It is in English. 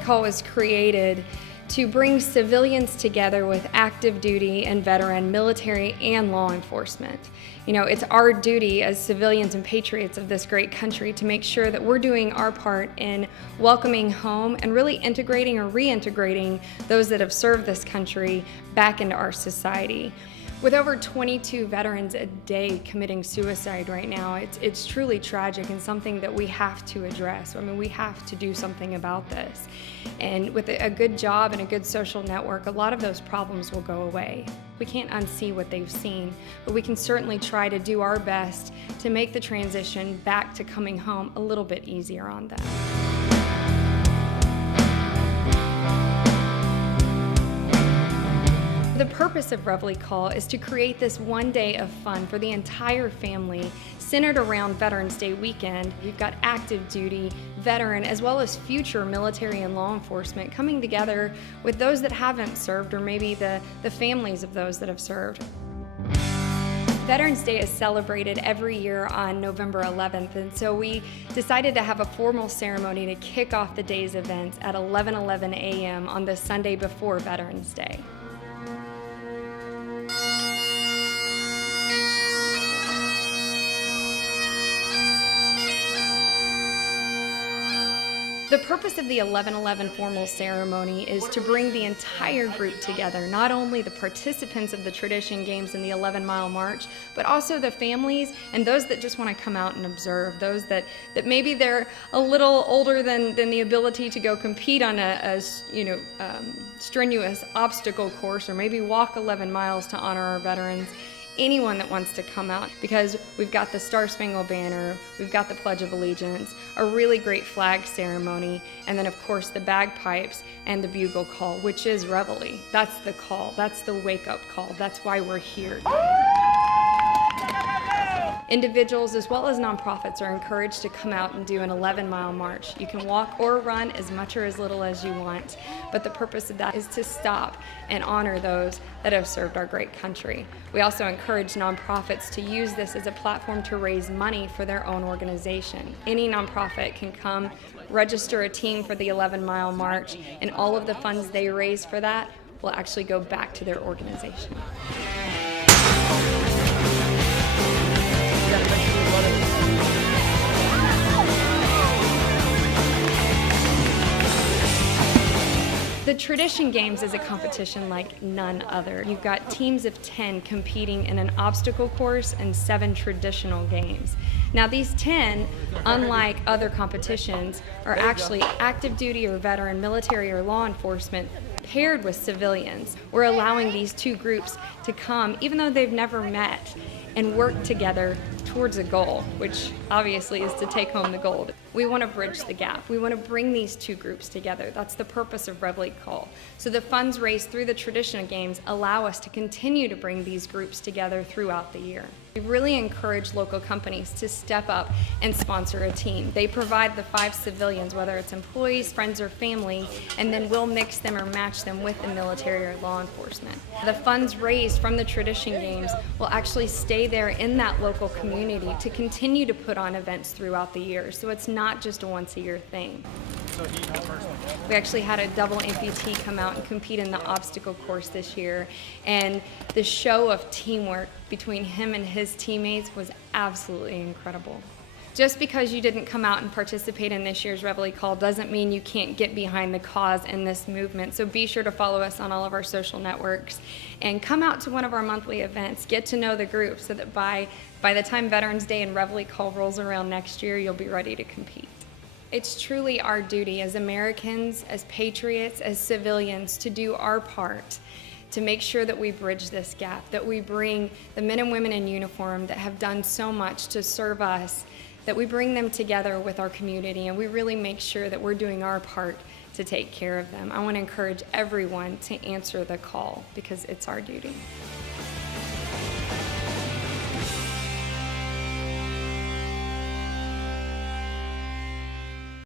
Reveille Call was created to bring civilians together with active duty and veteran military and law enforcement. You know, it's our duty as civilians and patriots of this great country to make sure that we're doing our part in welcoming home and really integrating or reintegrating those that have served this country back into our society. With over 22 veterans a day committing suicide right now, it's truly tragic and something that we have to address. I mean, we have to do something about this. And with a good job and a good social network, a lot of those problems will go away. We can't unsee what they've seen, but we can certainly try to do our best to make the transition back to coming home a little bit easier on them. The purpose of Reveille Call is to create this one day of fun for the entire family centered around Veterans Day weekend. You've got active duty, veteran, as well as future military and law enforcement coming together with those that haven't served or maybe the families of those that have served. Veterans Day is celebrated every year on November 11th, and so we decided to have a formal ceremony to kick off the day's events at 11:11 a.m. on the Sunday before Veterans Day. The purpose of the 11:11 formal ceremony is to bring the entire group together, not only the participants of the tradition games in the 11-mile march, but also the families and those that just want to come out and observe, those that maybe they're a little older than the ability to go compete on a strenuous obstacle course, or maybe walk 11 miles to honor our veterans. Anyone that wants to come out, because we've got the Star-Spangled Banner, we've got the Pledge of Allegiance, a really great flag ceremony, and then of course the bagpipes and the bugle call, which is Reveille. That's the call, that's the wake-up call, that's why we're here. Individuals as well as nonprofits are encouraged to come out and do an 11-mile march. You can walk or run as much or as little as you want, but the purpose of that is to stop and honor those that have served our great country. We also encourage nonprofits to use this as a platform to raise money for their own organization. Any nonprofit can come, register a team for the 11-mile march, and all of the funds they raise for that will actually go back to their organization. The Tradition Games is a competition like none other. You've got teams of 10 competing in an obstacle course and 7 traditional games. Now these 10, unlike other competitions, are actually active duty or veteran, military or law enforcement paired with civilians. We're allowing these two groups to come, even though they've never met, and work together towards a goal, which obviously is to take home the gold. We want to bridge the gap. We want to bring these two groups together. That's the purpose of Reveille Call. So the funds raised through the traditional games allow us to continue to bring these groups together throughout the year. We really encourage local companies to step up and sponsor a team. They provide the 5 civilians, whether it's employees, friends, or family, and then we'll mix them or match them with the military or law enforcement. The funds raised from the Tradition Games will actually stay there in that local community to continue to put on events throughout the year. So it's not just a once-a-year thing. We actually had a double amputee come out and compete in the obstacle course this year, and the show of teamwork between him and his teammates was absolutely incredible. Just because you didn't come out and participate in this year's Reveille Call doesn't mean you can't get behind the cause in this movement. So be sure to follow us on all of our social networks and come out to one of our monthly events. Get to know the group so that by the time Veterans Day and Reveille Call rolls around next year, you'll be ready to compete. It's truly our duty as Americans, as patriots, as civilians to do our part to make sure that we bridge this gap, that we bring the men and women in uniform that have done so much to serve us, that we bring them together with our community and we really make sure that we're doing our part to take care of them. I want to encourage everyone to answer the call because it's our duty.